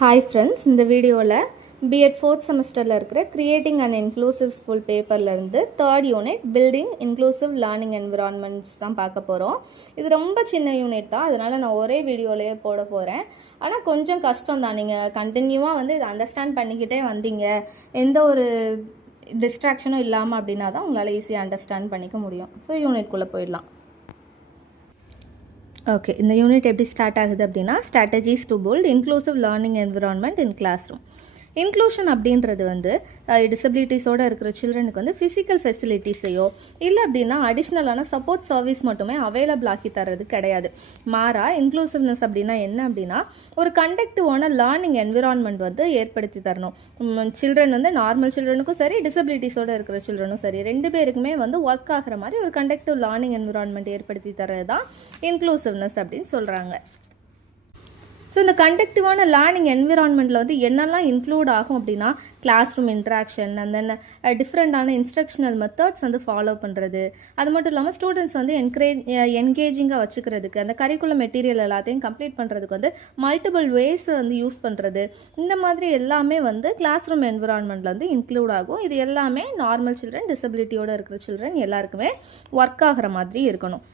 Hi friends, இந்த வீடியோவில் BEd 4th செமஸ்டரில் இருக்கிற கிரியேட்டிங் அண்ட் இன்க்ளூசிவ் ஸ்கூல் பேப்பர்லேருந்து 3rd unit building inclusive learning environments தான் பார்க்க போகிறோம். இது ரொம்ப சின்ன யூனிட் தான், அதனால் நான் ஒரே வீடியோலேயே போட போகிறேன். ஆனால் கொஞ்சம் கஷ்டம் தான். நீங்கள் கண்டினியூவாக வந்து இதை அண்டர்ஸ்டாண்ட் பண்ணிக்கிட்டே வந்தீங்க, எந்த ஒரு டிஸ்ட்ராக்ஷனும் இல்லாமல் அப்படின்னா தான் உங்களால் ஈஸியாக அண்டர்ஸ்டாண்ட் பண்ணிக்க முடியும். ஸோ யூனிட்குள்ளே போயிடலாம். ஓகே, இந்த யூனிட் எப்படி ஸ்டார்ட் ஆகுது அப்படின்னா, strategies to build inclusive learning environment in class room. Inclusion அப்படின்றது வந்து டிசபிலிட்டிஸோடு இருக்கிற சில்ட்ரனுக்கு வந்து ஃபிசிக்கல் ஃபெசிலிட்டிஸையோ இல்லை அப்படின்னா அடிஷ்னலான சப்போர்ட் சர்வீஸ் மட்டுமே அவைலபிள் ஆக்கி தர்றது கிடையாது. மாறா இன்க்ளூசிவ்னஸ் அப்படின்னா என்ன அப்படின்னா, ஒரு கண்டக்டிவான லேர்னிங் என்விரான்மெண்ட் வந்து ஏற்படுத்தி தரணும். சில்ட்ரன் வந்து நார்மல் சில்ட்ரனுக்கும் சரி, டிசபிலிட்டிஸோடு இருக்கிற சில்ட்ரனும் சரி, ரெண்டு பேருக்குமே வந்து ஒர்க் ஆகிற மாதிரி ஒரு கண்டக்டிவ் லேர்னிங் என்விரான்மெண்ட் ஏற்படுத்தி தர்றது தான் இன்க்ளூசிவ்னஸ் அப்படின்னு சொல்கிறாங்க. ஸோ இந்த கண்டக்டிவான லேர்னிங் என்விரான்மெண்ட்டில் வந்து என்னெல்லாம் இன்க்ளூட் ஆகும் அப்படின்னா, class room interaction and then டிஃப்ரெண்டான இன்ஸ்ட்ரக்ஷனல் மெத்தட்ஸ் வந்து ஃபாலோ பண்ணுறது, அது மட்டும் இல்லாமல் ஸ்டூடெண்ட்ஸ் வந்து என்கேஜிங்காக வச்சுக்கிறதுக்கு, அந்த கரிக்குலம் மெட்டீரியல் எல்லாத்தையும் கம்ப்ளீட் பண்ணுறதுக்கு வந்து மல்டிபிள் வேஸ் வந்து யூஸ் பண்ணுறது, இந்த மாதிரி எல்லாமே வந்து கிளாஸ் ரூம் என்விரான்மெண்ட்டில் வந்து இன்க்ளூட் ஆகும். இது எல்லாமே நார்மல் சில்ட்ரன், டிசபிலிட்டியோடு இருக்கிற சில்ட்ரன் எல்லாருக்குமே ஒர்க் ஆகிற மாதிரி இருக்கணும்.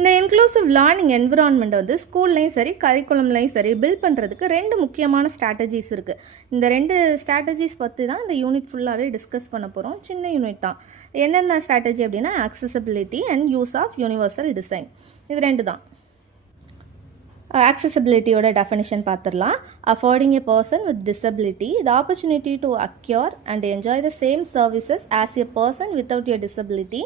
இந்த இன்க்ளூசிவ் லேர்னிங் என்விரான்மெண்ட் வந்து ஸ்கூல்லையும் சரி, கரிக்குலம்லையும் சரி பில்ட் பண்ணுறதுக்கு ரெண்டு முக்கியமான ஸ்ட்ராட்டஜிஸ் இருக்குது. இந்த ரெண்டு ஸ்ட்ராட்டஜிஸ் பற்றி தான் இந்த யூனிட் ஃபுல்லாகவே டிஸ்கஸ் பண்ண போகிறோம். சின்ன யூனிட் தான். என்னென்ன ஸ்ட்ராட்டஜி அப்படின்னா, accessibility and use of universal design. இது ரெண்டு தான். ஆக்சசபிலிட்டியோட டெஃபினிஷன் பார்த்துடலாம். Affording a person with disability the opportunity to acquire and enjoy the same services as a person without a disability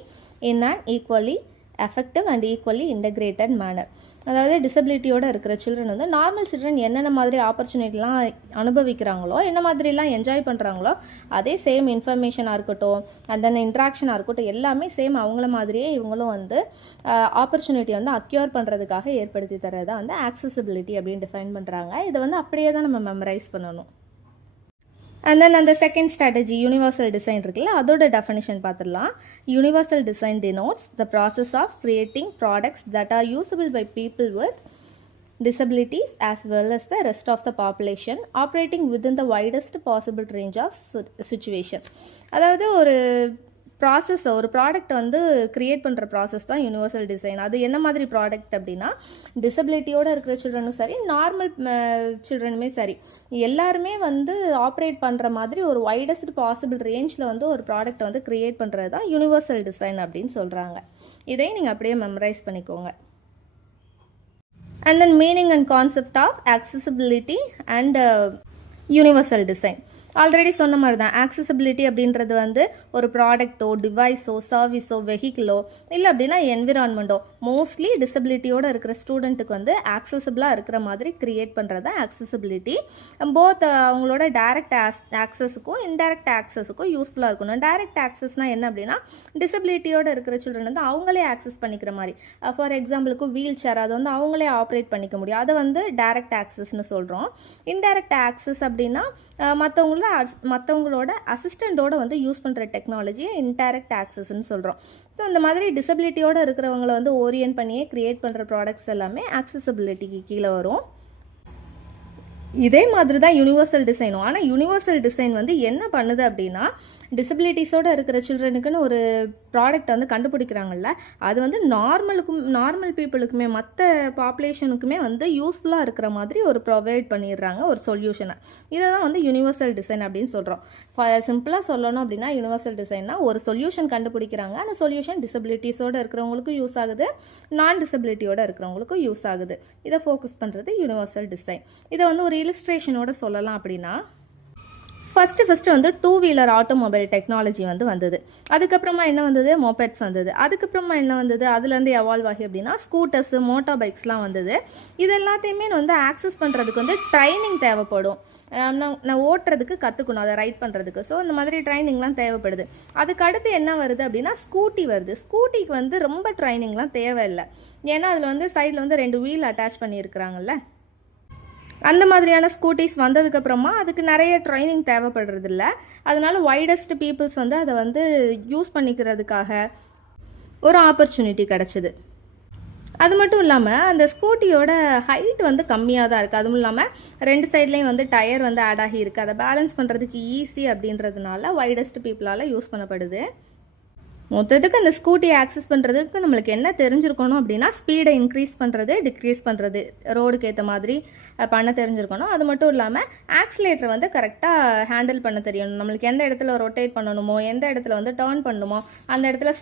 in and equally effective and equally integrated manner. அதாவது டிசபிலிட்டியோடு இருக்கிற children வந்து normal children என்னென்ன மாதிரி ஆப்பர்ச்சுனிட்டிலாம் அனுபவிக்கிறாங்களோ, என்ன மாதிரிலாம் enjoy பண்ணுறாங்களோ, அதே சேம் இன்ஃபர்மேஷனாக இருக்கட்டும், அண்ட் தென் இன்ட்ராக்ஷனாக இருக்கட்டும், எல்லாமே சேம் அவங்கள மாதிரியே இவங்களும் வந்து ஆப்பர்ச்சுனிட்டி வந்து அக்யூர் பண்ணுறதுக்காக ஏற்படுத்தி தரதை வந்து ஆக்சசிபிலிட்டி அப்படின்னு டிஃபைன் பண்ணுறாங்க. இதை வந்து அப்படியே தான் நம்ம மெமரைஸ் பண்ணணும். அண்ட் தென் அந்த செகண்ட் ஸ்ட்ராட்டஜி யூனிவர்சல் டிசைன் இருக்குல்ல, அதோட டெஃபினிஷன் பார்த்துடலாம். Universal design denotes the process of creating products that are usable by people with disabilities as well as the rest of the population operating within the widest possible range of situation. அதாவது ஒரு product வந்து create பண்ணுற process தான் universal design. அது என்ன மாதிரி product அப்படின்னா, டிசபிலிட்டியோடு இருக்கிற சில்ட்ரனும் சரி, நார்மல் சில்ட்ரனுமே சரி, எல்லாருமே வந்து ஆப்ரேட் பண்ணுற மாதிரி ஒரு வைடஸ்ட் பாசிபிள் ரேஞ்சில் வந்து ஒரு ப்ராடக்ட் வந்து க்ரியேட் பண்ணுறது தான் யூனிவர்சல் டிசைன் அப்படின்னு சொல்கிறாங்க. இதையும் நீங்கள் அப்படியே மெமரைஸ் பண்ணிக்கோங்க. And then meaning and concept of accessibility and universal design. Already சொன்ன மாதிரி தான், ஆக்சசிபிலிட்டி அப்படின்றது வந்து ஒரு ப்ராடக்ட்டோ, டிவைஸோ, சர்வீஸோ, வெஹிக்கிளோ, இல்லை அப்படின்னா என்விரான்மெண்ட்டோ, மோஸ்ட்லி டிசபிலிட்டியோடு இருக்கிற ஸ்டூடெண்ட்டுக்கு வந்து ஆக்சசிபிளாக இருக்கிற மாதிரி க்ரியேட் பண்ணுறது தான் ஆக்சசிபிலிட்டி. போத் அவங்களோட டைரக்ட் ஆக்சஸுக்கும் இன்டைரக்ட் ஆக்சஸுக்கும் யூஸ்ஃபுல்லாக இருக்கணும். டைரக்ட் ஆக்சஸ்னால் என்ன அப்படின்னா, டிசபிலிட்டியோடு இருக்கிற சில்ட்ரன் வந்து அவங்களே ஆக்சஸ் பண்ணிக்கிற மாதிரி. ஃபார் எக்ஸாம்பிளுக்கு வீல் சேர், அதை வந்து அவங்களே ஆப்ரேட் பண்ணிக்க முடியும், அதை வந்து டைரக்ட் ஆக்சஸ்னு சொல்கிறோம். இன்டைரக்ட் ஆக்சஸ் அப்படின்னா மற்றவங்களோட அசிஸ்டண்ட்டோட வந்து யூஸ் பண்ணுற டெக்னாலஜியை இன்டைரக்ட் ஆக்சஸ்ன்னு சொல்கிறோம். ஸோ இந்த மாதிரி டிசபிலிட்டியோடு இருக்கிறவங்கள வந்து ஓரியன்ட் பண்ணியே க்ரியேட் பண்ணுற ப்ராடக்ட்ஸ் எல்லாமே ஆக்சசிபிலிட்டிக்கு கீழே வரும். இதே மாதிரி தான் யூனிவர்சல் டிசைனும். ஆனால் யூனிவர்சல் டிசைன் வந்து என்ன பண்ணுது அப்படின்னா, டிசபிலிட்டிஸோடு இருக்கிற சில்ட்ரனுக்குன்னு ஒரு ப்ராடக்ட் வந்து கண்டுபிடிக்கிறாங்கல்ல, அது வந்து நார்மல் பீப்புளுக்குமே, மற்ற பாப்புலேஷனுக்குமே வந்து யூஸ்ஃபுல்லாக இருக்கிற மாதிரி ஒரு ப்ரொவைட் பண்ணிடுறாங்க ஒரு சொல்யூஷனை. இதை தான் வந்து யூனிவர்சல் டிசைன் அப்படின்னு சொல்கிறோம். சிம்பிளாக சொல்லணும் அப்படின்னா, யூனிவர்சல் டிசைன்னா ஒரு சொல்யூஷன் கண்டுபிடிக்கிறாங்க, அந்த சொல்யூஷன் டிசபிலிட்டிஸோடு இருக்கிறவங்களுக்கும் யூஸ் ஆகுது, நான் டிசபிலிட்டியோடு இருக்கிறவங்களுக்கும் யூஸ் ஆகுது. இதை ஃபோக்கஸ் பண்ணுறது யூனிவர்சல் டிசைன். இதை வந்து ஒரு இல்லஸ்ட்ரேஷனோட சொல்லலாம் அப்படின்னா, ஃபஸ்ட்டு வந்து 2 வீலர் ஆட்டோமொபைல் டெக்னாலஜி வந்து வந்தது. அதுக்கப்புறமா என்ன வந்தது, மோபெட்ஸ் வந்தது. அதுக்கப்புறமா என்ன வந்தது, அதுலேருந்து எவால்வ் ஆகி அப்படின்னா ஸ்கூட்டர்ஸு, மோட்டார் பைக்ஸ்லாம் வந்தது. இது எல்லாத்தையுமே வந்து ஆக்சஸ் பண்ணுறதுக்கு வந்து ட்ரைனிங் தேவைப்படும். நான் ஓட்டுறதுக்கு கற்றுக்கணும், அதை ரைட் பண்ணுறதுக்கு. ஸோ இந்த மாதிரி ட்ரைனிங்லாம் தேவைப்படுது. அதுக்கு அடுத்து என்ன வருது அப்படின்னா, ஸ்கூட்டி வருது. ஸ்கூட்டிக்கு வந்து ரொம்ப ட்ரைனிங்லாம் தேவையில்லை, ஏன்னா அதில் வந்து சைடில் வந்து 2 வீல் அட்டாச் பண்ணியிருக்கிறாங்கல்ல. அந்த மாதிரியான ஸ்கூட்டிஸ் வந்ததுக்கப்புறமா அதுக்கு நிறைய ட்ரைனிங் தேவைப்படுறதில்ல. அதனால வைடஸ்ட் பீப்புள்ஸ் வந்து அதை வந்து யூஸ் பண்ணிக்கிறதுக்காக ஒரு ஆப்பர்ச்சுனிட்டி கிடச்சிது. அது மட்டும் இல்லாமல் அந்த ஸ்கூட்டியோட ஹைட் வந்து கம்மியாக தான் இருக்குது. அதுவும் இல்லாமல் 2 சைட்லேயும் வந்து டயர் வந்து ஆட் ஆகி இருக்குது. அதை பேலன்ஸ் பண்ணுறதுக்கு ஈஸி அப்படின்றதுனால வைடஸ்ட் பீப்புளால் யூஸ் பண்ணப்படுது. மொத்தத்துக்கு அந்த ஸ்கூட்டியை ஆக்சஸ் பண்ணுறதுக்கு நம்மளுக்கு என்ன தெரிஞ்சிருக்கணும் அப்படின்னா, ஸ்பீடை இன்க்ரீஸ் பண்ணுறது, டிக்ரீஸ் பண்ணுறது, ரோடுக்கு ஏற்ற மாதிரி பண்ண தெரிஞ்சிருக்கணும். அது மட்டும் இல்லாமல் ஆக்சிலேட்டரை வந்து கரெக்டாக ஹேண்டில் பண்ண தெரியணும். நம்மளுக்கு எந்த இடத்துல ரொட்டேட் பண்ணணுமோ, எந்த இடத்துல வந்து டேர்ன் பண்ணணுமோ, அந்த இடத்துல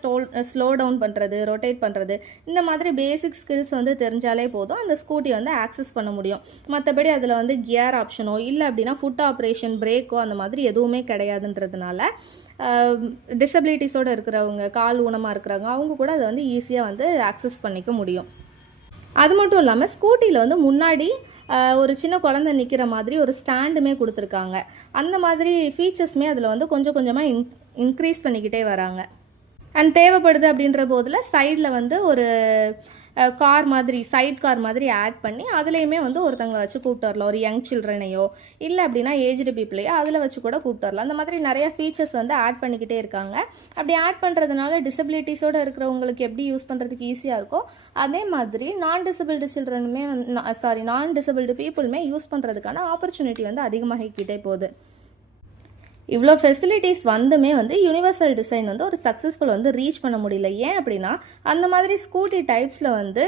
ஸ்லோ டவுன் பண்ணுறது, ரொட்டேட் பண்ணுறது, இந்த மாதிரி பேசிக் ஸ்கில்ஸ் வந்து தெரிஞ்சாலே போதும் அந்த ஸ்கூட்டி வந்து ஆக்சஸ் பண்ண முடியும். மற்றபடி அதில் வந்து கியர் ஆப்ஷனோ இல்லை அப்படின்னா ஃபுட் ஆப்ரேஷன், பிரேக்கோ அந்த மாதிரி எதுவுமே கிடையாதுன்றதுனால டிசபிலிட்டிஸோடு இருக்கிறவங்க, கால் ஊனமாக இருக்கிறவங்க, அவங்க கூட அதை வந்து ஈஸியாக வந்து ஆக்சஸ் பண்ணிக்க முடியும். அது மட்டும் இல்லாமல் ஸ்கூட்டியில் வந்து முன்னாடி ஒரு சின்ன குழந்தை நிற்கிற மாதிரி ஒரு ஸ்டாண்டுமே கொடுத்துருக்காங்க. அந்த மாதிரி ஃபீச்சர்ஸுமே அதில் வந்து கொஞ்சம் கொஞ்சமாக இன்க்ரீஸ் பண்ணிக்கிட்டே வராங்க. அண்ட் தேவைப்படுது அப்படின்ற போதில் சைடில் வந்து ஒரு கார் மாதிரி, சைட் கார் மாதிரி ஆட் பண்ணி அதுலேயுமே வந்து ஒருத்தங்களை வச்சு கூப்பிட்டு வரலாம். ஒரு யங் சில்ட்ரனையோ இல்லை அப்படின்னா ஏஜ்டு பீப்புளையோ அதில் வச்சு கூட கூப்பிட்டு வரலாம். அந்த மாதிரி நிறைய ஃபீச்சர்ஸ் வந்து ஆட் பண்ணிக்கிட்டே இருக்காங்க. அப்படி ஆட் பண்ணுறதுனால டிசபிலிட்டிஸோடு இருக்கிறவங்களுக்கு எப்படி யூஸ் பண்ணுறதுக்கு ஈஸியாக இருக்கோ, அதே மாதிரி நான் டிசபிள்டு பீப்புளுமே யூஸ் பண்ணுறதுக்கான ஆப்பர்ச்சுனிட்டி வந்து அதிகமாகிக்கிட்டே போகுது. இவ்வளோ ஃபெசிலிட்டிஸ் வந்துமே வந்து யூனிவர்சல் டிசைன் வந்து ஒரு சக்ஸஸ்ஃபுல் வந்து ரீச் பண்ண முடியல. ஏன் அப்படின்னா, அந்த மாதிரி ஸ்கூட்டி டைப்ஸில் வந்து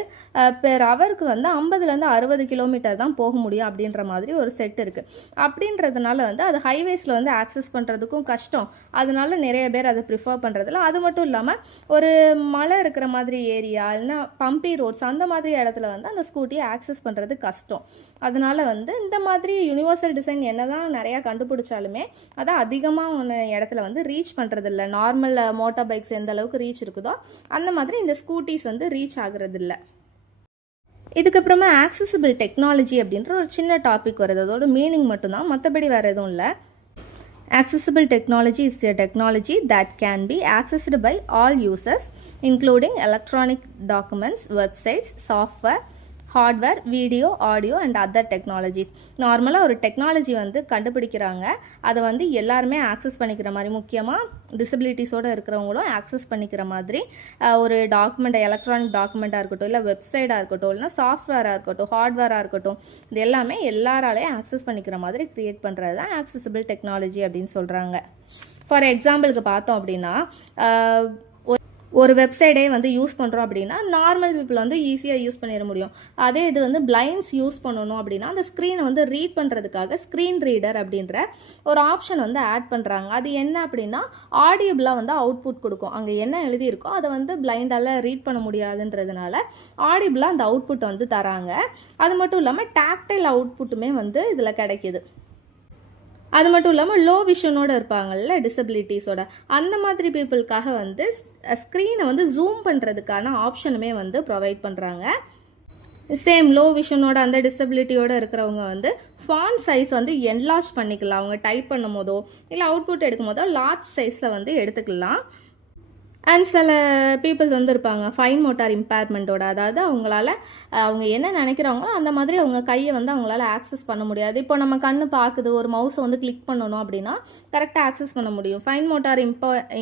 பெர் ஹவருக்கு வந்து 50லேருந்து 60 கிலோமீட்டர் தான் போக முடியும் அப்படின்ற மாதிரி ஒரு செட் இருக்குது. அப்படின்றதுனால வந்து அது ஹைவேஸில் வந்து ஆக்சஸ் பண்ணுறதுக்கும் கஷ்டம். அதனால நிறைய பேர் அதை ப்ரிஃபர் பண்ணுறதில்ல. அது மட்டும் இல்லாமல் ஒரு மலை இருக்கிற மாதிரி ஏரியா, இல்லைன்னா பம்பி ரோட்ஸ், அந்த மாதிரி இடத்துல வந்து அந்த ஸ்கூட்டியை ஆக்சஸ் பண்ணுறது கஷ்டம். அதனால வந்து இந்த மாதிரி யூனிவர்சல் டிசைன் என்ன தான் நிறையா கண்டுபிடிச்சாலுமே அதை அதிகமான இடத்துல வந்து ரீச் பண்ணுறதில்ல. நார்மல் மோட்டார் பைக்ஸ் எந்த அளவுக்கு ரீச் இருக்குதோ அந்த மாதிரி இந்த ஸ்கூட்டிஸ் வந்து ரீச் ஆகுறதில்ல. இதுக்கப்புறமா ஆக்சசிபிள் டெக்னாலஜி அப்படின்ற ஒரு சின்ன டாபிக் வருது. அதோட மீனிங் மட்டும்தான், மற்றபடி வேறு எதுவும் இல்லை. Accessible technology is a technology that can be accessed by all users, including electronic documents, websites, software, hardware, video, audio and other technologies. நார்மலாக ஒரு டெக்னாலஜி வந்து கண்டுபிடிக்கிறாங்க, அதை வந்து எல்லாருமே ஆக்சஸ் பண்ணிக்கிற மாதிரி, முக்கியமாக டிசபிலிட்டிஸோடு இருக்கிறவங்களும் ஆக்சஸ் பண்ணிக்கிற மாதிரி ஒரு டாக்குமெண்ட்டை, எலக்ட்ரானிக் டாக்குமெண்ட்டாக இருக்கட்டும், இல்லை வெப்சைட்டாக இருக்கட்டும், இல்லைனா சாஃப்ட்வேராக இருக்கட்டும், ஹார்ட்வேராக இருக்கட்டும், இது எல்லாமே எல்லாராலையும் ஆக்சஸ் பண்ணிக்கிற மாதிரி க்ரியேட் பண்ணுறது தான் ஆக்சசிபிள் டெக்னாலஜி அப்படின்னு சொல்கிறாங்க. ஃபார் எக்ஸாம்பிளுக்கு பார்த்தோம் அப்படின்னா, ஒரு வெப்சைட்டே வந்து யூஸ் பண்ணுறோம் அப்படின்னா நார்மல் பீப்புள் வந்து ஈஸியாக யூஸ் பண்ணிட முடியும். அதே இது வந்து பிளைண்ட்ஸ் யூஸ் பண்ணணும் அப்படின்னா அந்த ஸ்க்ரீனை வந்து ரீட் பண்ணுறதுக்காக ஸ்க்ரீன் ரீடர் அப்படின்ற ஒரு ஆப்ஷன் வந்து ஆட் பண்ணுறாங்க. அது என்ன அப்படின்னா, ஆடியபிளாக வந்து அவுட்புட் கொடுக்கும். அங்கே என்ன எழுதியிருக்கோ அதை வந்து பிளைண்டால் ரீட் பண்ண முடியாதுன்றதுனால ஆடியபிளாக அந்த அவுட்புட் வந்து தராங்க. அது மட்டும் இல்லாமல் டாக்டைல் அவுட்புட்டுமே வந்து இதில் கிடைக்கிது. அது மட்டும் இல்லாமல் லோ விஷனோடு இருப்பாங்கள்ல, டிசபிலிட்டிஸோட, அந்த மாதிரி பீப்புளுக்காக வந்து ஸ்க்ரீனை வந்து ஜூம் பண்ணுறதுக்கான ஆப்ஷனுமே வந்து ப்ரொவைட் பண்ணுறாங்க. சேம் லோ விஷனோட அந்த டிசபிலிட்டியோடு இருக்கிறவங்க வந்து ஃபாண்ட் சைஸ் வந்து என்லார்ஜ் பண்ணிக்கலாம். அவங்க டைப் பண்ணும் போதோ இல்லை அவுட்புட் எடுக்கும் போதோ லார்ஜ் சைஸில் வந்து எடுத்துக்கலாம். அண்ட் சில பீப்புள் வந்து இருப்பாங்க ஃபைன் மோட்டார் இம்பேர்மெண்ட்டோட, அதாவது அவங்க என்ன நினைக்கிறாங்களோ அந்த மாதிரி அவங்க கையை வந்து அவங்களால ஆக்சஸ் பண்ண முடியாது. இப்போ நம்ம கண்ணு பார்க்குது, ஒரு மவுஸை வந்து கிளிக் பண்ணணும் அப்படின்னா கரெக்டாக ஆக்சஸ் பண்ண முடியும். ஃபைன் மோட்டார்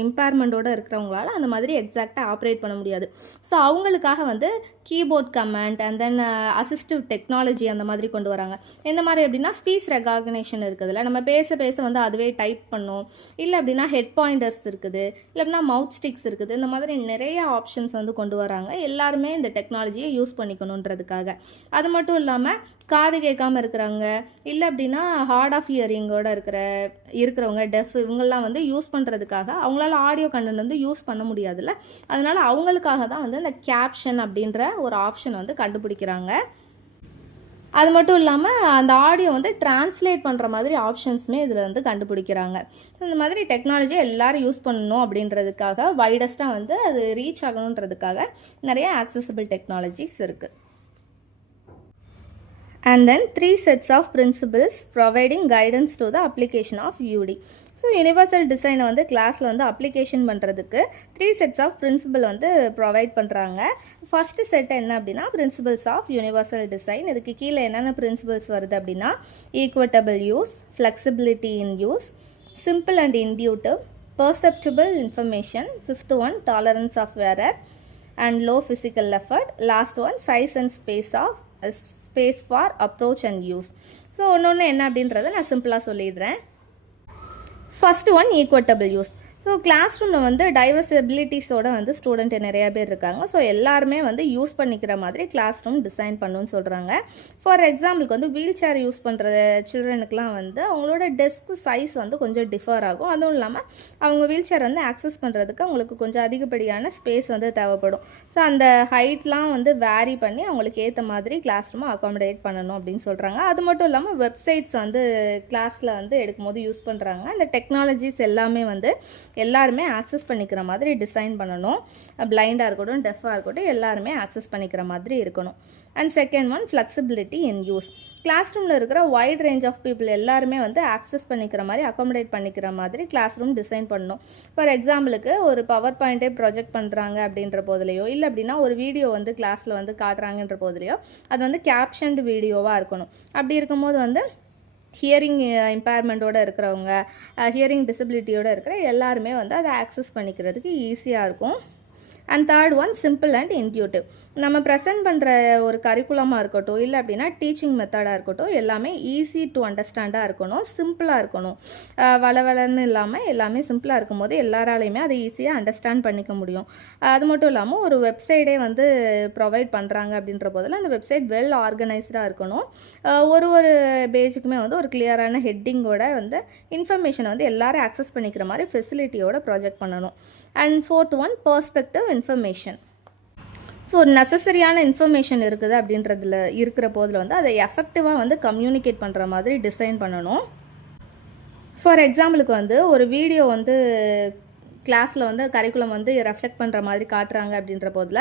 இம்பேர்மெண்ட்டோட இருக்கிறவங்களால அந்த மாதிரி எக்ஸாக்டாக ஆப்ரேட் பண்ண முடியாது. ஸோ அவங்களுக்காக வந்து keyboard command and then assistive technology அந்த மாதிரி கொண்டு வராங்க. எந்த மாதிரி அப்படின்னா, ஸ்பீச் ரெகாக்னேஷன் இருக்குதுல்ல, நம்ம பேச பேச வந்து அதுவே டைப் பண்ணும். இல்லை அப்படின்னா ஹெட் பாயிண்டர்ஸ் இருக்குது, இல்லை அப்படின்னா மவுத் ஸ்டிக்ஸ் இருக்குது. இந்த மாதிரி நிறைய ஆப்ஷன்ஸ் வந்து கொண்டு வராங்க, எல்லாருமே இந்த டெக்னாலஜியை யூஸ் பண்ணிக்கணுன்றதுக்காக. அது மட்டும் இல்லாமல் காது கேட்காமல் இருக்கிறாங்க, இல்லை அப்படின்னா ஹார்ட் ஆஃப் ஹியரிங்கோடு இருக்கிறவங்க, டெஃப், இவங்கெல்லாம் வந்து யூஸ் பண்ணுறதுக்காக அவங்களால ஆடியோ கண்டென்ட் வந்து யூஸ் பண்ண முடியாதுல்ல, அதனால் அவங்களுக்காக தான் வந்து இந்த கேப்ஷன் அப்படின்ற ஒரு ஆப்ஷன் வந்து கண்டுபிடிக்கிறாங்க. அது மட்டும் இல்லாமல் அந்த ஆடியோ வந்து டிரான்ஸ்லேட் பண்ணுற மாதிரி ஆப்ஷன்ஸுமே இதில் வந்து கண்டுபிடிக்கிறாங்க. இந்த மாதிரி டெக்னாலஜியை எல்லோரும் யூஸ் பண்ணணும் அப்படின்றதுக்காக, வைடஸ்ட்டாக வந்து அது ரீச் ஆகணுன்றதுக்காக நிறைய ஆக்சசிபிள் டெக்னாலஜிஸ் இருக்குது. And then 3 sets of principles providing guidance to the application of UD. So universal டிசைனை வந்து கிளாஸில் வந்து அப்ளிகேஷன் பண்ணுறதுக்கு 3 sets of principle வந்து ப்ரொவைட் பண்ணுறாங்க. ஃபஸ்ட்டு செட் என்ன அப்படின்னா, பிரின்சிபல்ஸ் ஆஃப் யூனிவர்சல் டிசைன். இதுக்கு கீழே என்னென்ன பிரின்சிபல்ஸ் வருது அப்படின்னா, equitable use, flexibility in use, simple and intuitive, perceptible information, 5th one tolerance of error, and low physical effort. Last one size and space for approach and use. So ஒன்று என்ன அப்படின்றத நான் சிம்பிளாக சொல்லிடுறேன். First one equitable use. So class ரூமில் வந்து divorce எபிலிட்டிஸோட வந்து student நிறையா பேர் இருக்காங்க. ஸோ எல்லாருமே வந்து யூஸ் பண்ணிக்கிற மாதிரி கிளாஸ் ரூம் டிசைன் பண்ணணும்னு சொல்கிறாங்க. ஃபார் எக்ஸாம்பிளுக்கு வந்து வீல் சேர் யூஸ் பண்ணுற சில்ட்ரனுக்குலாம் வந்து அவங்களோட டெஸ்க் சைஸ் வந்து கொஞ்சம் டிஃபர் ஆகும். அதுவும் இல்லாமல் அவங்க வீல் சேர் வந்து ஆக்சஸ் பண்ணுறதுக்கு அவங்களுக்கு கொஞ்சம் அதிகப்படியான ஸ்பேஸ் வந்து தேவைப்படும். ஸோ அந்த ஹைட்லாம் வந்து வேரி பண்ணி அவங்களுக்கு ஏற்ற மாதிரி கிளாஸ் ரூமை அகாமடேட் பண்ணணும் அப்படின்னு சொல்கிறாங்க. அது மட்டும் இல்லாமல் வெப்சைட்ஸ் வந்து கிளாஸில் வந்து எடுக்கும்போது யூஸ் பண்ணுறாங்க. அந்த டெக்னாலஜிஸ் எல்லாமே வந்து எல்லாருமே ஆக்சஸ் பண்ணிக்கிற மாதிரி டிசைன் பண்ணணும். பிளைண்டாக இருக்கட்டும், டெஃபாக இருக்கட்டும், எல்லாருமே ஆக்சஸ் பண்ணிக்கிற மாதிரி இருக்கணும். And second one flexibility in use. Class ரூமில் இருக்கிற வைட் ரேஞ்ச் ஆஃப் பீப்புள் எல்லாருமே வந்து ஆக்சஸ் பண்ணிக்கிற மாதிரி, அகாமடேட் பண்ணிக்கிற மாதிரி கிளாஸ் ரூம் டிசைன் பண்ணணும். ஃபார் எக்ஸாம்பிளுக்கு ஒரு பவர் பாயிண்ட்டே ப்ரொஜெக்ட் பண்ணுறாங்க அப்படின்ற போதுலையோ, இல்லை அப்படின்னா ஒரு வீடியோ வந்து கிளாஸில் வந்து காட்டுறாங்கன்ற போதுலையோ அது வந்து கேப்ஷன்டு வீடியோவாக இருக்கணும். அப்படி இருக்கும்போது வந்து ஹியரிங் இம்பேர்மெண்ட்டோடு இருக்கிறவங்க, ஹியரிங் டிசபிலிட்டியோடு இருக்கிற எல்லாருமே வந்து அதை ஆக்சஸ் பண்ணிக்கிறதுக்கு ஈஸியாக இருக்கும். And third one simple and intuitive. நம்ம ப்ரெசென்ட் பண்ணுற ஒரு கரிக்குலமாக இருக்கட்டும், இல்லை அப்படின்னா டீச்சிங் மெத்தடாக இருக்கட்டும், எல்லாமே ஈஸி டு அண்டர்ஸ்டாண்டாக இருக்கணும், சிம்பிளாக இருக்கணும். வளவளன்னு இல்லாமல் எல்லாமே சிம்பிளாக இருக்கும்போது எல்லாராலையுமே அதை ஈஸியாக அண்டர்ஸ்டாண்ட் பண்ணிக்க முடியும். அது மட்டும் இல்லாமல் ஒரு வெப்சைட்டே வந்து ப்ரொவைட் பண்ணுறாங்க அப்படின்ற போதில் அந்த வெப்சைட் வெல் ஆர்கனைஸ்டாக இருக்கணும். ஒரு பேஜுக்குமே வந்து ஒரு கிளியரான ஹெட்டிங்கோட வந்து இன்ஃபர்மேஷனை வந்து எல்லாரும் ஆக்சஸ் பண்ணிக்கிற மாதிரி ஃபெசிலிட்டியோட ப்ராஜெக்ட் பண்ணணும். And fourth one perspective information. So ஒரு நெசசரியான இன்ஃபர்மேஷன் இருக்குது அப்படின்றதுல இருக்கிற போதில் வந்து அதை எஃபெக்டிவாக வந்து கம்யூனிகேட் பண்ணுற மாதிரி டிசைன் பண்ணணும். ஃபார் எக்ஸாம்பிளுக்கு வந்து ஒரு வீடியோ வந்து கிளாஸில் வந்து கரிக்குலம் வந்து ரெஃப்ளெக்ட் பண்ணுற மாதிரி காட்டுறாங்க அப்படின்ற போதில்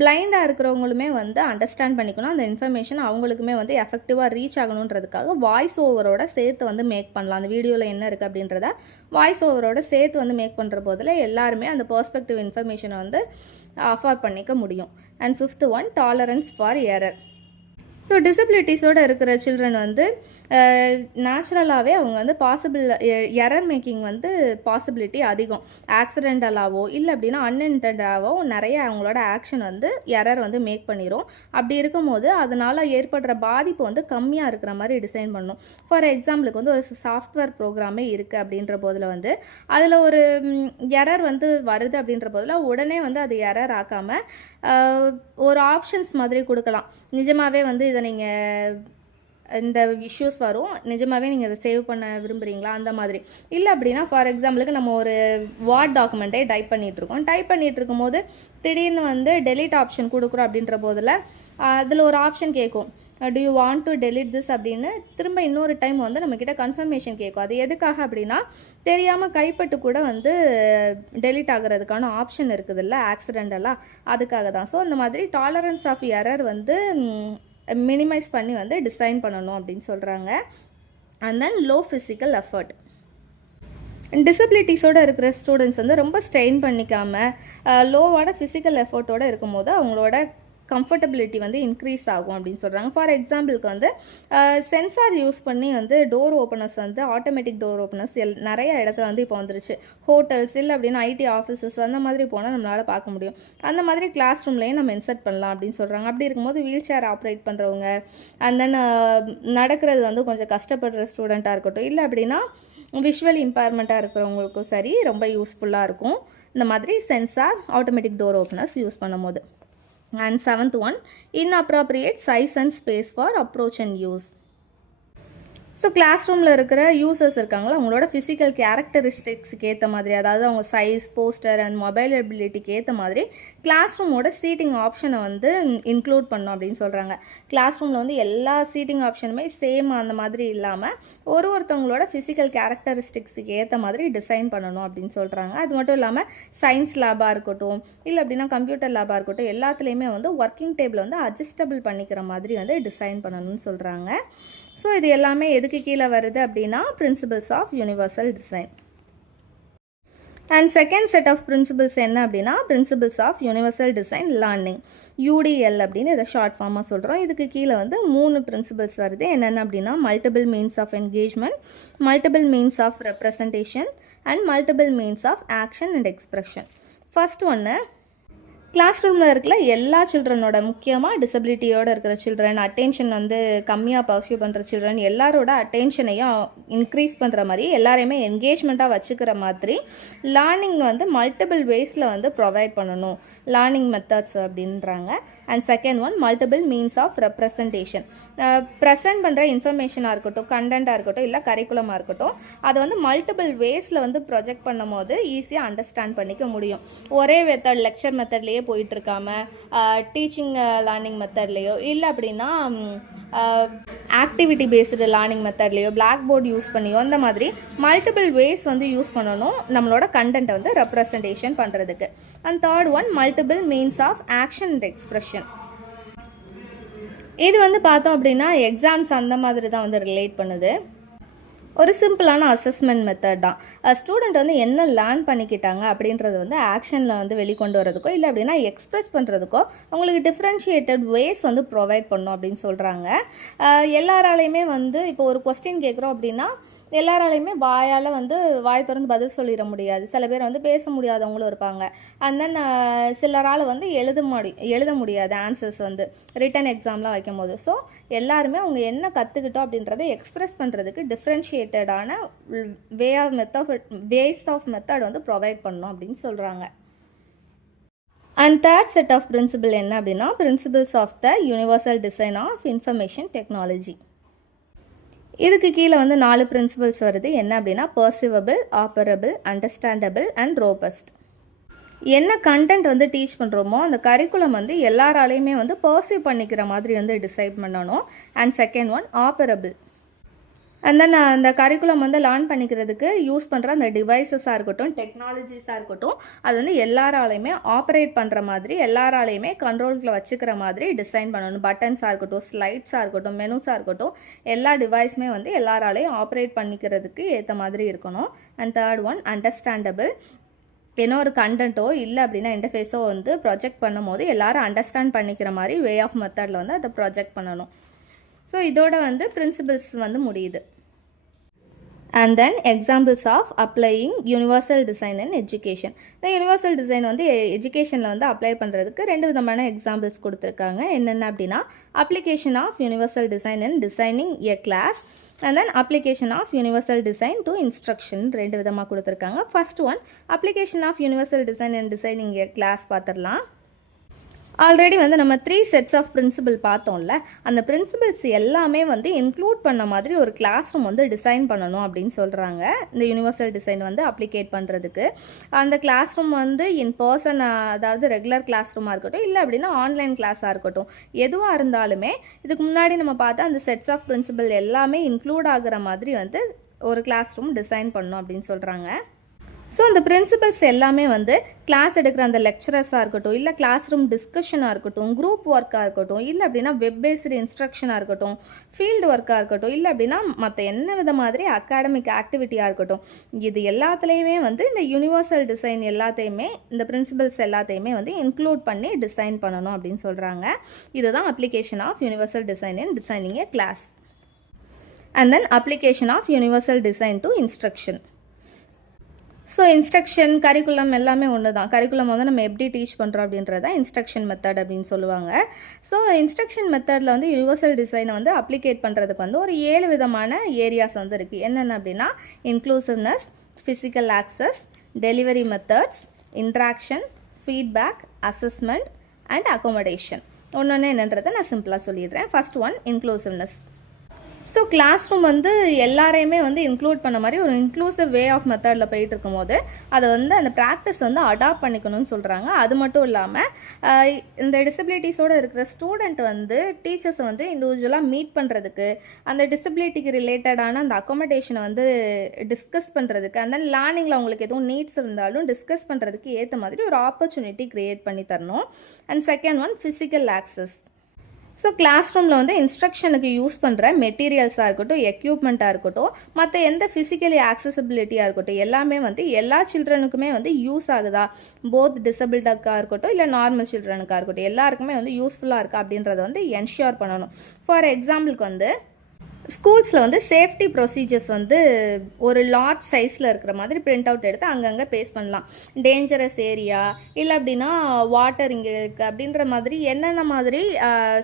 பிளைண்டாக இருக்கிறவங்களுமே வந்து அண்டர்ஸ்டாண்ட் பண்ணிக்கணும். அந்த இன்ஃபர்மேஷன் அவங்களுக்குமே வந்து எஃபெக்டிவாக ரீச் ஆகணுன்றதுக்காக வாய்ஸ் ஓவரோட சேர்த்து வந்து மேக் பண்ணலாம். அந்த வீடியோவில் என்ன இருக்குது அப்படின்றத வாய்ஸ் ஓவரோட சேர்த்து வந்து மேக் பண்ணுற போதில் எல்லாருமே அந்த பெர்ஸ்பெக்டிவ் இன்ஃபர்மேஷனை வந்து அஃபோர்ட் பண்ணிக்க முடியும். And fifth one tolerance for error. So டிசபிலிட்டிஸோடு இருக்கிற சில்ட்ரன் வந்து நேச்சுரலாகவே அவங்க வந்து எரர் மேக்கிங் வந்து பாசிபிலிட்டி அதிகம். ஆக்சிடென்டலாகவோ இல்லை அப்படின்னா அன்இன்டென்டாகவோ நிறைய அவங்களோட ஆக்ஷன் வந்து எரர் வந்து மேக் பண்ணிடும். அப்படி இருக்கும்போது அதனால் ஏற்படுற பாதிப்பு வந்து கம்மியாக இருக்கிற மாதிரி டிசைன் பண்ணணும். ஃபார் எக்ஸாம்பிளுக்கு வந்து ஒரு சாஃப்ட்வேர் ப்ரோக்ராமே இருக்குது அப்படின்ற போதில் வந்து அதில் ஒரு எரர் வந்து வருது அப்படின்ற போதில் உடனே வந்து அது எரர் ஆக்காமல் ஒரு ஆப்ஷன்ஸ் மாதிரி கொடுக்கலாம். நிஜமாகவே வந்து இதை நீங்கள் இந்த இஷ்யூஸ் வரும், நிஜமாகவே நீங்கள் அதை சேவ் பண்ண விரும்புகிறீங்களா அந்த மாதிரி. இல்லை அப்படின்னா ஃபார் எக்ஸாம்பிளுக்கு நம்ம ஒரு வார்ட் டாக்குமெண்ட்டே டைப் பண்ணிகிட்டு இருக்கும்போது திடீர்னு வந்து டெலீட் ஆப்ஷன் கொடுக்குறோம் அப்படின்ற போதில் அதில் ஒரு ஆப்ஷன் கேட்கும், do you want to delete this அப்படின்னு திரும்ப இன்னொரு டைம் வந்து நம்மக்கிட்ட கன்ஃபர்மேஷன் கேட்கும். அது எதுக்காக அப்படின்னா தெரியாமல் கைப்பட்டு கூட வந்து டெலீட் ஆகிறதுக்கான ஆப்ஷன் இருக்குது இல்லை ஆக்சிடென்டலாக, அதுக்காக தான். ஸோ இந்த மாதிரி டாலரன்ஸ் ஆஃப் எரர் வந்து மினிமைஸ் பண்ணி வந்து டிசைன் பண்ணணும் அப்படின்னு சொல்கிறாங்க. And then low physical effort. டிசபிலிட்டிஸோடு இருக்கிற ஸ்டூடெண்ட்ஸ் வந்து ரொம்ப ஸ்ட்ரெயின் பண்ணிக்காமல் லோவான ஃபிசிக்கல் எஃபர்ட்டோடு இருக்கும்போது அவங்களோட கம்ஃபர்டபிலிட்டி வந்து இன்க்ரீஸ் ஆகும் அப்படின்னு சொல்கிறாங்க. ஃபார் எக்ஸாம்பிளுக்கு வந்து சென்சார் யூஸ் பண்ணி வந்து டோர் ஓப்பனர்ஸ் வந்து ஆட்டோமேட்டிக் டோர் ஓப்பனர்ஸ் நிறைய இடத்துல வந்து இப்போ வந்துருச்சு. ஹோட்டல்ஸ் இல்லை அப்படின்னா ஐடி ஆஃபீஸஸ் அந்த மாதிரி போனால் நம்மளால் பார்க்க முடியும். அந்த மாதிரி கிளாஸ் ரூம்லேயும் நம்ம இன்சர்ட் பண்ணலாம் அப்படின்னு சொல்கிறாங்க. அப்படி இருக்கும்போது வீல் சேர் ஆப்ரேட் பண்ணுறவங்க அண்ட் தென் நடக்கிறது வந்து கொஞ்சம் கஷ்டப்படுற ஸ்டூடெண்ட்டாக இருக்கட்டும், இல்லை அப்படின்னா விஷுவல் இம்பேர்மெண்ட்டாக இருக்கிறவங்களுக்கும் சரி ரொம்ப யூஸ்ஃபுல்லாக இருக்கும் இந்த மாதிரி sensor automatic door openers use பண்ணும்போது. And seventh one, inappropriate size and space for approach and use. So class ரூமில் இருக்கிற யூசர்ஸ் இருக்காங்களோ அவங்களோட ஃபிசிக்கல் கேரக்டரிஸ்டிக்ஸுக்கு ஏற்ற மாதிரி, அதாவது அவங்க சைஸ், போஸ்டர் அண்ட் மொபைல் எபிலிட்டிக்கு ஏற்ற மாதிரி கிளாஸ் ரூமோட சீட்டிங் ஆப்ஷனை வந்து இன்க்ளூட் பண்ணணும் அப்படின்னு சொல்கிறாங்க. கிளாஸ் ரூமில் வந்து எல்லா சீட்டிங் ஆப்ஷனுமே சேம் அந்த மாதிரி இல்லாமல் ஒருத்தவங்களோட ஃபிசிக்கல் கேரக்டரிஸ்டிக்ஸுக்கு ஏற்ற மாதிரி டிசைன் பண்ணணும் அப்படின்னு சொல்கிறாங்க. அது மட்டும் இல்லாமல் சயின்ஸ் லேபாக இருக்கட்டும் இல்லை அப்படின்னா கம்ப்யூட்டர் லேபாக இருக்கட்டும் எல்லாத்துலேயுமே வந்து ஒர்க்கிங் டேபிள் வந்து அட்ஜஸ்டபிள் பண்ணிக்கிற மாதிரி வந்து டிசைன் பண்ணணும்னு சொல்கிறாங்க. ஸோ இது எல்லாமே எதுக்கு கீழே வருது அப்படின்னா principles of universal design. And second set of principles என்ன அப்படின்னா principles of universal design learning, UDL அப்படின்னு இதை ஷார்ட் ஃபார்மாக சொல்கிறோம். இதுக்கு கீழே வந்து 3 பிரின்சிபல்ஸ் வருது. என்னென்ன அப்படின்னா multiple means of engagement, multiple means of representation and multiple means of action and expression. First ஒன்று கிளாஸ் ரூமில் இருக்கிற எல்லா சில்ட்ரனோட, முக்கியமாக டிசபிலிட்டியோடு இருக்கிற சில்ட்ரன், அட்டென்ஷன் வந்து கம்மியாக பர்சியூ பண்ணுற சில்ட்ரன் எல்லாரோட அட்டென்ஷனையும் இன்க்ரீஸ் பண்ணுற மாதிரி, எல்லாரையுமே என்கேஜ்மெண்ட்டாக வச்சுக்கிற மாதிரி லேர்னிங் வந்து மல்டிபிள் வேஸில் வந்து ப்ரொவைட் பண்ணணும், லேர்னிங் மெத்தட்ஸ் அப்படின்றாங்க. And second one, multiple means of representation. Present பண்ணுற இன்ஃபர்மேஷனாக இருக்கட்டும், கண்டென்ட்டாக இருக்கட்டும், இல்லை கரிக்குலமாக இருக்கட்டும், அதை வந்து மல்டிபிள் வேஸில் வந்து ப்ரொஜெக்ட் பண்ணும் போது ஈஸியாக அண்டர்ஸ்டாண்ட் பண்ணிக்க முடியும். ஒரே மெத்தட், லெக்சர் மெத்தட்லேயே போயிட்டுருக்காம டீச்சிங் லேர்னிங் மெத்தட்லேயோ, இல்லை அப்படின்னா ஆக்டிவிட்டி பேஸ்டு லேர்னிங் மெத்தட்லேயோ, பிளாக் போர்டு யூஸ் பண்ணியோ, இந்த மாதிரி மல்டிபிள் வேஸ் வந்து யூஸ் பண்ணணும் நம்மளோட கண்டென்ட்டை வந்து ரெப்ரசன்டேஷன் பண்ணுறதுக்கு. And third one, multiple means of action and expression. இது வந்து பார்த்தோம் அப்படின்னா எக்ஸாம்ஸ் அந்த மாதிரி தான் வந்து ரிலேட் பண்ணுது. ஒரு சிம்பிளான அசஸ்மெண்ட் மெத்தட் தான். ஸ்டூடெண்ட் வந்து என்ன லேர்ன் பண்ணிக்கிட்டாங்க அப்படின்றது வந்து ஆக்ஷனில் வந்து வெளிக்கொண்டு வரதுக்கோ, இல்லை அப்படின்னா எக்ஸ்ப்ரெஸ் பண்ணுறதுக்கோ அவங்களுக்கு டிஃப்ரென்ஷியேட்டட் வேஸ் வந்து ப்ரொவைட் பண்ணணும் அப்படின்னு சொல்கிறாங்க. எல்லாராலையுமே வந்து இப்போ ஒரு கொஸ்டின் கேட்குறோம் அப்படின்னா எல்லாராலையுமே வாயால் வந்து வாய் திறந்து பதில் சொல்லிட முடியாது. சில பேர் வந்து பேச முடியாதவங்களும் இருப்பாங்க. அண்ட் தென் சிலரால் வந்து எழுத முடியாது ஆன்சர்ஸ் வந்து ரிட்டன் எக்ஸாம்லாம் வைக்கும் போது. ஸோ எல்லாருமே அவங்க என்ன கற்றுக்கிட்டோம் அப்படின்றத எக்ஸ்ப்ரெஸ் பண்ணுறதுக்கு டிஃப்ரென்ஷியேட்டடான வேஸ் ஆஃப் மெத்தட் வந்து ப்ரொவைட் பண்ணணும் அப்படின்னு சொல்கிறாங்க. And third set of principle என்ன அப்படின்னா, principles of the universal design of information technology. இதுக்கு கீழே வந்து 4 பிரின்சிபல்ஸ் வருது. என்ன அப்படின்னா, perceivable, operable, understandable and robust. என்ன கண்டென்ட் வந்து டீச் பண்ணுறோமோ அந்த கரிக்குலம் வந்து எல்லாராலையுமே வந்து பர்சீவ் பண்ணிக்கிற மாதிரி வந்து டிசைட் பண்ணணும். And second one, operable. And then அந்த கரிக்குலம் வந்து லேர்ன் பண்ணிக்கிறதுக்கு யூஸ் பண்ணுற அந்த டிவைசஸாக இருக்கட்டும், டெக்னாலஜிஸாக இருக்கட்டும், அது வந்து எல்லாராலையுமே ஆப்ரேட் பண்ணுற மாதிரி, எல்லாராலையுமே கண்ட்ரோலில் வச்சுக்கிற மாதிரி டிசைன் பண்ணணும். பட்டன்ஸாக இருக்கட்டும், ஸ்லைட்ஸாக இருக்கட்டும், மெனுஸாக இருக்கட்டும், எல்லா டிவைஸுமே வந்து எல்லாராலையும் ஆப்ரேட் பண்ணிக்கிறதுக்கு ஏற்ற மாதிரி இருக்கணும். And third one, understandable. ஏன்னா ஒரு கண்டென்ட்டோ இல்லை அப்படின்னா இன்டர்ஃபேஸோ வந்து ப்ரொஜெக்ட் பண்ணும் போது எல்லாரும் அண்டர்ஸ்டாண்ட் பண்ணிக்கிற மாதிரி வே ஆஃப் மெத்தடில் வந்து அதை ப்ரொஜெக்ட் பண்ணணும். ஸோ இதோட வந்து பிரின்சிபிள்ஸ் வந்து முடியுது. And then examples of applying universal design in education. இந்த யூனிவர்சல் டிசைன் வந்து எஜுகேஷனில் வந்து அப்ளை பண்ணுறதுக்கு 2 விதமான எக்ஸாம்பிள்ஸ் கொடுத்துருக்காங்க. என்னென்ன அப்படின்னா, application of universal design in designing a class and then application of universal design to instruction. 2 விதமாக கொடுத்துருக்காங்க. First one, application of universal design in designing a class பார்த்துடலாம். ஆல்ரெடி வந்து நம்ம 3 செட்ஸ் ஆஃப் பிரின்சிபிள் பார்த்தோம்ல, அந்த பிரின்சிபிள்ஸ் எல்லாமே வந்து include பண்ண மாதிரி ஒரு கிளாஸ் ரூம் வந்து டிசைன் பண்ணணும் அப்படின்னு சொல்கிறாங்க. இந்த யூனிவர்சல் டிசைன் வந்து அப்ளிகேட் பண்ணுறதுக்கு அந்த கிளாஸ் ரூம் வந்து இன் பர்சன், அதாவது ரெகுலர் கிளாஸ் ரூமாக இருக்கட்டும், இல்லை அப்படின்னா ஆன்லைன் கிளாஸாக இருக்கட்டும், எதுவாக இருந்தாலுமே இதுக்கு முன்னாடி நம்ம பார்த்தா அந்த செட்ஸ் ஆஃப் பிரின்சிபிள் எல்லாமே இன்க்ளூட் ஆகிற மாதிரி வந்து ஒரு கிளாஸ் ரூம் டிசைன் பண்ணணும் அப்படின்னு சொல்கிறாங்க. ஸோ அந்த பிரின்சிபல்ஸ் எல்லாமே வந்து கிளாஸ் எடுக்கிற அந்த லெக்சரர்ஸாக இருக்கட்டும், இல்லை கிளாஸ் ரூம் டிஸ்கஷனாக இருக்கட்டும், குரூப் ஒர்க்காக இருக்கட்டும், இல்லை அப்படின்னா வெப் பேஸ்டு இன்ஸ்ட்ரக்ஷனாக இருக்கட்டும், ஃபீல்டு ஒர்க்காக இருக்கட்டும், இல்லை அப்படின்னா மற்ற என்ன வித மாதிரி அகாடமிக் ஆக்டிவிட்டியாக இருக்கட்டும், இது எல்லாத்துலேயுமே வந்து இந்த யூனிவர்சல் டிசைன் எல்லாத்தையுமே, இந்த பிரின்சிபல்ஸ் எல்லாத்தையுமே வந்து இன்க்ளூட் பண்ணி டிசைன் பண்ணணும் அப்படின்னு சொல்கிறாங்க. இதுதான் application of universal design in designing a class. And then application of universal design to instruction. So instruction, curriculum எல்லாமே ஒன்று தான். கரிக்குலம் வந்து நம்ம எப்படி டீச் பண்ணுறோம் அப்படின்றத இன்ஸ்ட்ரக்ஷன் மெத்தட் அப்படின்னு சொல்லுவாங்க. ஸோ இன்ஸ்ட்ரக்ஷன் மெத்தடில் வந்து யூனிவர்சல் டிசைனை வந்து அப்ளிகேட் பண்ணுறதுக்கு வந்து ஒரு 7 விதமான ஏரியாஸ் வந்து இருக்குது. என்னென்ன அப்படின்னா, inclusiveness, physical access, delivery methods, interaction, feedback, assessment and accommodation. ஒன்று என்னன்றதை நான் சிம்பிளாக சொல்லிடுறேன். First one, inclusiveness. So class room வந்து எல்லாரையுமே வந்து இன்க்ளூட் பண்ண மாதிரி ஒரு இன்க்ளூசிவ் வே ஆஃப் மெத்தடில் போயிட்டு இருக்கும்போது அதை வந்து அந்த ப்ராக்டிஸ் வந்து அடாப்ட் பண்ணிக்கணும்னு சொல்கிறாங்க. அது மட்டும் இல்லாமல் இந்த டிசபிலிட்டிஸோடு இருக்கிற ஸ்டூடெண்ட் வந்து டீச்சர்ஸை வந்து இண்டிவிஜுவலாக மீட் பண்ணுறதுக்கு, அந்த டிசபிலிட்டிக்கு ரிலேட்டடான அந்த அக்கோமடேஷனை வந்து டிஸ்கஸ் பண்ணுறதுக்கு, அந்த லேர்னிங்கில் அவங்களுக்கு எதுவும் நீட்ஸ் இருந்தாலும் டிஸ்கஸ் பண்ணுறதுக்கு ஏற்ற மாதிரி ஒரு ஆப்பர்ச்சுனிட்டி க்ரியேட் பண்ணி தரணும். And second one, physical access. So class ரூமில் வந்து இன்ஸ்ட்ரக்ஷனுக்கு யூஸ் பண்ணுற மெட்டீரியல்ஸாக இருக்கட்டும், எக்யூப்மெண்ட்டாக இருக்கட்டும், மற்ற எந்த ஃபிசிக்கலி ஆக்சசிபிலிட்டியாக இருக்கட்டும், எல்லாமே வந்து எல்லா சில்ட்ரனுக்குமே வந்து யூஸ் ஆகுதா, போத் டிசபிள்டாக்காக இருக்கட்டும் இல்லை நார்மல் சில்ட்ரனுக்காக இருக்கட்டும், எல்லாருக்குமே வந்து யூஸ்ஃபுல்லாக இருக்கா அப்படின்றத வந்து என்ஷூர் பண்ணணும். ஃபார் எக்ஸாம்பிளுக்கு வந்து ஸ்கூல்ஸில் வந்து சேஃப்டி ப்ரொசீஜர்ஸ் வந்து ஒரு லார்ஜ் சைஸில் இருக்கிற மாதிரி பிரிண்ட் அவுட் எடுத்து அங்கங்கே பேஸ்ட் பண்ணலாம். டேஞ்சரஸ் ஏரியா இல்லை அப்படின்னா வாட்டர் இங்கே இருக்குது அப்படின்ற மாதிரி என்னென்ன மாதிரி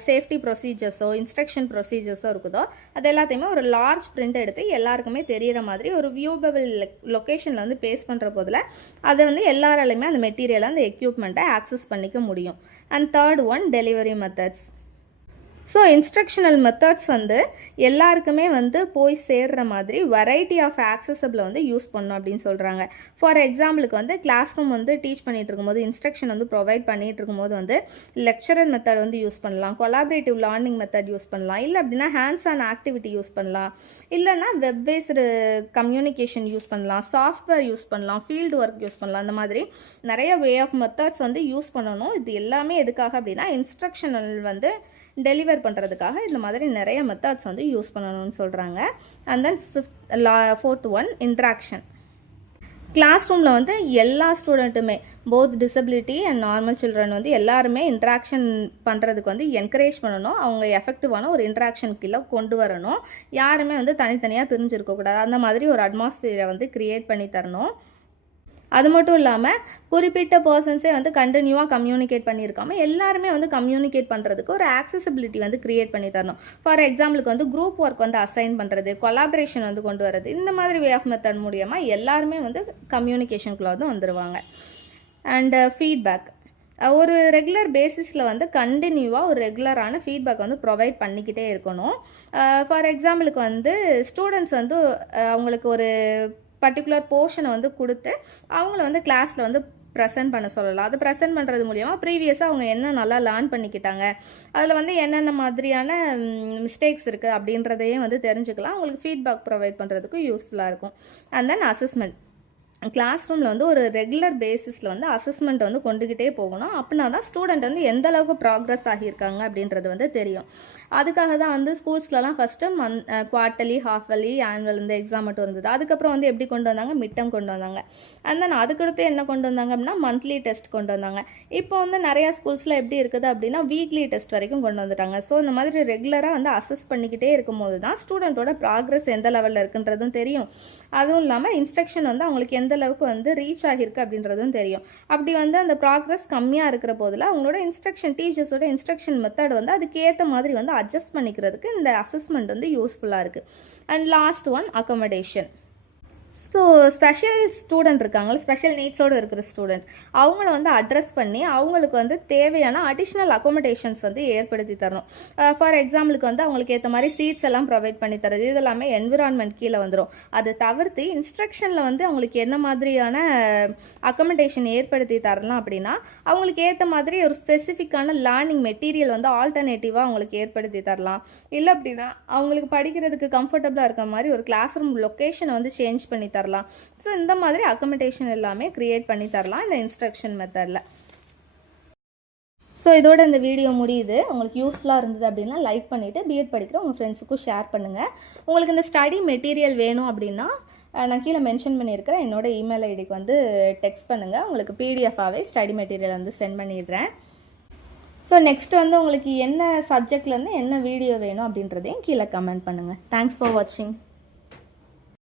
சேஃப்டி ப்ரொசீஜர்ஸோ இன்ஸ்ட்ரக்ஷன் ப்ரொசீஜர்ஸோ இருக்குதோ அது எல்லாத்தையுமே ஒரு லார்ஜ் பிரிண்ட் எடுத்து எல்லாருக்குமே தெரிகிற மாதிரி ஒரு வியூபபிள் லொக்கேஷனில் வந்து பேஸ்ட் பண்ணுற போதில் அதை வந்து எல்லாராலையுமே அந்த மெட்டீரியலை அந்த எக்யூப்மெண்ட்டை ஆக்சஸ் பண்ணிக்க முடியும். And third one delivery methods. So instructional methods வந்து எல்லாருக்குமே வந்து போய் சேர்ற மாதிரி வெரைட்டி ஆஃப் ஆக்சசபிளை வந்து யூஸ் பண்ணணும் அப்படின்னு சொல்கிறாங்க. ஃபார் எக்ஸாம்பிளுக்கு வந்து கிளாஸ் ரூம் வந்து டீச் பண்ணிகிட்டு இருக்கும்போது இன்ஸ்ட்ரக்ஷன் வந்து ப்ரொவைட் பண்ணிகிட்டு இருக்கும்போது வந்து லெக்சரர் மெத்தட் வந்து யூஸ் பண்ணலாம், கொலாபரேட்டிவ் லேர்னிங் மெத்தட் யூஸ் பண்ணலாம், இல்லை அப்படின்னா ஹேண்ட்ஸ் ஆன் ஆக்டிவிட்டி யூஸ் பண்ணலாம், இல்லைன்னா வெப் பேஸ்டு கம்யூனிகேஷன் யூஸ் பண்ணலாம், சாஃப்ட்வேர் யூஸ் பண்ணலாம், ஃபீல்டு ஒர்க் யூஸ் பண்ணலாம். அந்த மாதிரி நிறைய வே ஆஃப் மெத்தட்ஸ் வந்து யூஸ் பண்ணணும். இது எல்லாமே எதுக்காக அப்படின்னா இன்ஸ்ட்ரக்ஷனல் வந்து டெலிவர் பண்ணுறதுக்காக இந்த மாதிரி நிறைய மெத்தட்ஸ் வந்து யூஸ் பண்ணணும்னு சொல்கிறாங்க. And then fourth one interaction. Class ரூமில் வந்து எல்லா ஸ்டூடெண்ட்டுமே both disability and normal children வந்து எல்லாருமே இன்ட்ராக்ஷன் பண்ணுறதுக்கு வந்து என்கரேஜ் பண்ணணும். அவங்க எஃபெக்டிவான ஒரு இன்ட்ராக்ஷன் கீழே கொண்டு வரணும். யாருமே வந்து தனித்தனியாக பிரிஞ்சிருக்கக்கூடாது. அந்த மாதிரி ஒரு அட்மாஸ்பியரை வந்து க்ரியேட் பண்ணி தரணும். அது மட்டும் இல்லாமல் குறிப்பிட்ட பர்சன்ஸே வந்து கண்டினியூவாக கம்யூனிகேட் பண்ணியிருக்காமல் எல்லாருமே வந்து கம்யூனிகேட் பண்ணுறதுக்கு ஒரு ஆக்சசிபிலிட்டி வந்து க்ரியேட் பண்ணி தரணும். ஃபார் எக்ஸாம்பிளுக்கு வந்து குரூப் ஒர்க் வந்து அசைன் பண்ணுறது, கொலாபரேஷன் வந்து கொண்டு வரது, இந்த மாதிரி வே ஆஃப் மெத்தட் மூலியமாக எல்லாருமே வந்து கம்யூனிகேஷனுக்குள்ளே வந்து வந்துடுவாங்க. And feedback. ஒரு ரெகுலர் பேசிஸில் வந்து கண்டினியூவாக ஒரு ரெகுலரான ஃபீட்பேக் வந்து ப்ரொவைட் பண்ணிக்கிட்டே இருக்கணும். ஃபார் எக்ஸாம்பிளுக்கு வந்து ஸ்டூடெண்ட்ஸ் வந்து அவங்களுக்கு ஒரு பர்டிகுலர் போர்ஷனை வந்து கொடுத்து அவங்கள வந்து கிளாஸில் வந்து ப்ரெசென்ட் பண்ண சொல்லலாம். அது ப்ரெசென்ட் பண்ணுறது மூலிமா ப்ரீவியஸாக அவங்க என்ன நல்லா லேர்ன் பண்ணிக்கிட்டாங்க, அதில் வந்து என்னென்ன மாதிரியான மிஸ்டேக்ஸ் இருக்குது அப்படின்றதையும் வந்து தெரிஞ்சுக்கலாம். அவங்களுக்கு ஃபீட்பேக் ப்ரொவைட் பண்ணுறதுக்கும் யூஸ்ஃபுல்லாக இருக்கும். And then assessment. கிளாஸ் ரூமில் வந்து ஒரு ரெகுலர் பேசிஸில் வந்து அசஸ்மெண்ட் வந்து கொண்டுக்கிட்டே போகணும். அப்படின்னா தான் ஸ்டூடெண்ட் வந்து எந்த அளவுக்கு ப்ராக்ரஸ் ஆகியிருக்காங்க அப்படின்றது வந்து தெரியும். அதுக்காக தான் வந்து ஸ்கூல்ஸ்லலாம் ஃபஸ்ட்டு குவார்ட்டர்லி, ஹாஃபலி, ஆனுவல் இந்த எக்ஸாம் மட்டும் இருந்தது. அதுக்கப்புறம் வந்து எப்படி கொண்டு வந்தாங்க, மிட்டம் கொண்டு வந்தாங்க. அண்ட் தென் அதுக்கடுத்து என்ன கொண்டு வந்தாங்க அப்படின்னா மந்த்லி டெஸ்ட் கொண்டு வந்தாங்க. இப்போ வந்து நிறையா ஸ்கூல்ஸில் எப்படி இருக்குது அப்படின்னா வீக்லி டெஸ்ட் வரைக்கும் கொண்டு வந்துட்டாங்க. ஸோ இந்த மாதிரி ரெகுலராக வந்து அசஸ் பண்ணிக்கிட்டே இருக்கும்போது தான் ஸ்டூடெண்ட்டோட ப்ராக்ரஸ் எந்த லெவலில் இருக்குன்றதும் தெரியும். அதுவும் இல்லாமல் இன்ஸ்ட்ரக்ஷன் வந்து அவங்களுக்கு எந்த அளவுக்கு வந்து ரீச் ஆகியிருக்கு அப்படின்றதும் தெரியும். அப்படி வந்து அந்த ப்ராக்ரஸ் கம்மியாக இருக்கிற போதில் அவங்களோட டீச்சர்ஸோட இன்ஸ்ட்ரக்ஷன் மெத்தட் வந்து அதுக்கேற்ற மாதிரி வந்து அட்ஜஸ்ட் பண்ணிக்கிறதுக்கு இந்த அசஸ்மெண்ட் வந்து யூஸ்ஃபுல்லாக இருக்குது. And last one accommodation. So special student இருக்காங்க, ஸ்பெஷல் நீட்ஸோடு இருக்கிற ஸ்டூடெண்ட், அவங்கள வந்து அட்ரஸ் பண்ணி அவங்களுக்கு வந்து தேவையான அடிஷ்னல் அக்கோமடேஷன்ஸ் வந்து ஏற்படுத்தி தரணும். ஃபார் எக்ஸாம்பிளுக்கு வந்து அவங்களுக்கு ஏற்ற மாதிரி சீட்ஸ் எல்லாம் ப்ரொவைட் பண்ணி தரது, இது எல்லாமே என்விரான்மெண்ட் கீழே வந்துடும். அதை தவிர்த்து இன்ஸ்ட்ரக்ஷனில் வந்து அவங்களுக்கு என்ன மாதிரியான அக்கோமடேஷன் ஏற்படுத்தி தரலாம் அப்படின்னா அவங்களுக்கு ஏற்ற மாதிரி ஒரு ஸ்பெசிஃபிக்கான லேர்னிங் மெட்டீரியல் வந்து ஆல்டர்னேட்டிவாக அவங்களுக்கு ஏற்படுத்தி தரலாம். இல்லை அப்படின்னா அவங்களுக்கு படிக்கிறதுக்கு கம்ஃபர்டபுளாக இருக்கிற மாதிரி ஒரு கிளாஸ் ரூம் லொக்கேஷனை வந்து சேஞ்ச் பண்ணி தரலாம். ஸோ இந்த மாதிரி அக்கமடேஷன் எல்லாமே கிரியேட் பண்ணி தரலாம் இந்த இன்ஸ்ட்ரக்ஷன் மெத்தடில். ஸோ இதோட இந்த வீடியோ முடியுது. உங்களுக்கு யூஸ்ஃபுல்லாக இருந்தது அப்படின்னா லைக் பண்ணிவிட்டு பிஎட் படிக்கிற உங்கள் ஃப்ரெண்ட்ஸுக்கும் ஷேர் பண்ணுங்கள். உங்களுக்கு இந்த ஸ்டடி மெட்டீரியல் வேணும் அப்படின்னா நான் கீழே மென்ஷன் பண்ணியிருக்கிறேன் என்னோட இமெயில் ஐடிக்கு வந்து டெக்ஸ்ட் பண்ணுங்கள். உங்களுக்கு பிடிஎஃபாகவே ஸ்டடி மெட்டீரியல் வந்து சென்ட் பண்ணிடுறேன். ஸோ நெக்ஸ்ட் வந்து உங்களுக்கு என்ன சப்ஜெக்ட்லேருந்து என்ன வீடியோ வேணும் அப்படின்றதையும் கீழே கமெண்ட் பண்ணுங்கள். தேங்க்ஸ் ஃபார் வாட்சிங்.